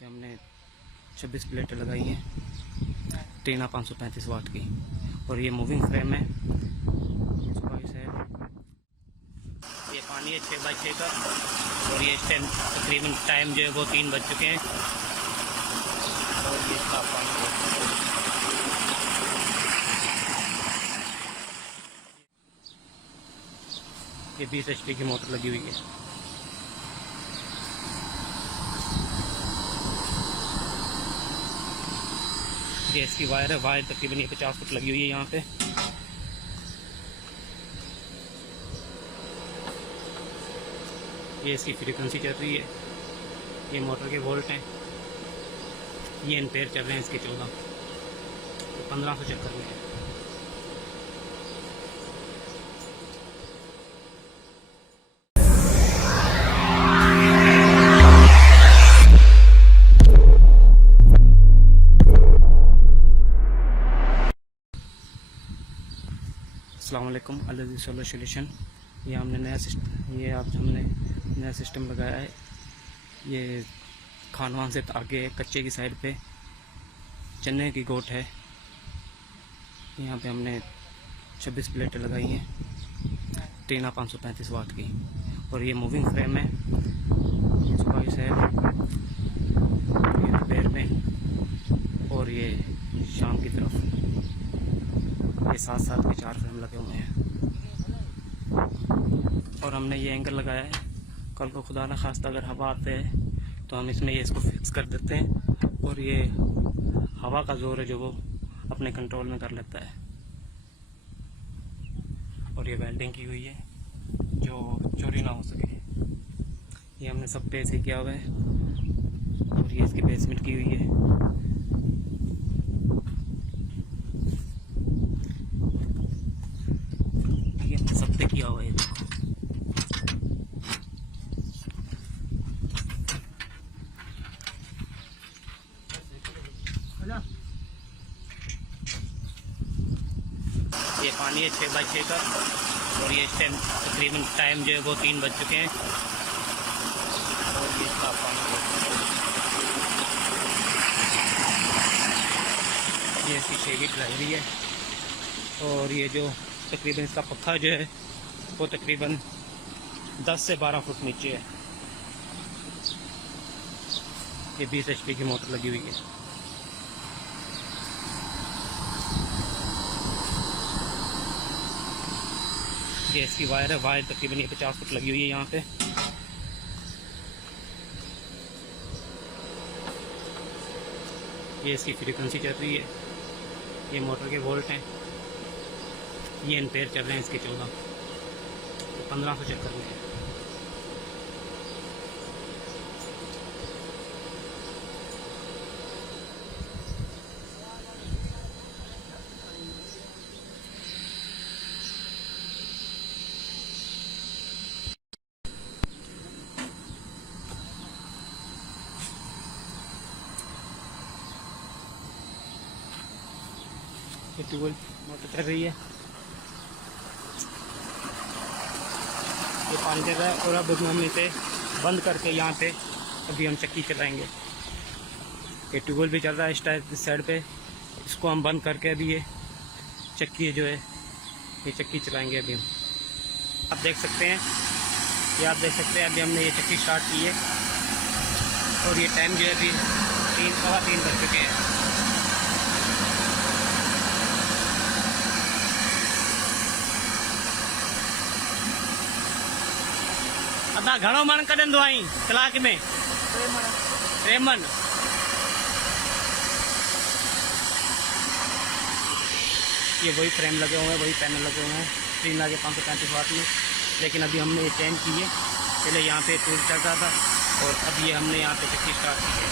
पे हमने 26 प्लेटें लगाई हैं टीना 535 वाट की, और ये मूविंग फ्रेम है। स्पाइस है, ये पानी है 6x6 का, और ये इस टाइम तकरीबन टाइम जो है वो 3 बज चुके हैं। और ये साफ पानी है। ये 20 HP की मोटर लगी हुई है। ये इसकी वायर है, वायर तकरीबन ये 50 फुट लगी हुई है यहाँ पे। ये इसकी फ्रीक्वेंसी चल रही है, ये मोटर के वोल्ट हैं, ये एम्पेयर चल रहे हैं इसके 14, 1500 चक्कर में है। अस्सलाम वालेकुम, अल-अज़ीज़ सोलर सोल्यूशन। ये हमने नया सिस्टम लगाया है। ये खानवान से आगे कच्चे की साइड पे चने की गोट है। यहाँ पे हमने 26 प्लेटें लगाई हैं टीना 535 वाट की, और ये मूविंग फ्रेम है। स्पाइस है, ये रिपेयर में, और ये शाम की तरफ ये 7 के 4 फ्रेम लगे हुए हैं। और हमने ये एंगल लगाया है, कल को खुदा न खास्ता अगर हवा आते हैं तो हम इसमें ये इसको फिक्स कर देते हैं, और ये हवा का जोर है जो वो अपने कंट्रोल में कर लेता है। और ये वेल्डिंग की हुई है जो चोरी ना हो सके। ये हमने सब पे से किया हुआ है, और ये इसकी बेसमेंट की हुई है। सब पे किया हुआ है। ये पानी है 6x6 का, और ये इस टाइम तकरीबन टाइम जो है वो 3 बज चुके हैं। और ये साफ पानी है। ये इसकी शेगी ड्राइवरी है, और ये जो तकरीबन इसका पक्का जो है वो तकरीबन 10 से 12 फुट नीचे है। ये 20 HP की मोटर लगी हुई है। ये इसकी वायर है, वायर तकरीबन ये 50 फुट लगी हुई है यहाँ पे। ये इसकी फ्रीक्वेंसी चल रही है, ये मोटर के वोल्ट हैं, ये एम्पेयर चल रहे हैं इसके 14, 1500 चक्कर में है। ये ट्यूबवेल मोटर चल रही है, ये पानी चल रहा है। और अब हम इसे बंद करके यहाँ पे अभी हम चक्की चलाएंगे। ये ट्यूबवेल भी चल रहा है इस साइड पे, इसको हम बंद करके अभी ये चक्की जो है ये चक्की चलाएंगे अभी हम। आप देख सकते हैं, ये आप देख सकते हैं अभी हमने ये चक्की स्टार्ट की है, और ये टाइम जो है अभी 3 बज चुके हैं। अदा घणो मन कढंदो आई कलाक में? 3 मन। ये वही फ्रेम लगे हुए हैं, वही पैनल लगे हुए हैं टीना के 535 वाट में, लेकिन अभी हमने ये चेंज की है। पहले यहाँ पे टूल चल रहा था, और अब ये हमने यहाँ पे चक्की स्टार्ट की है।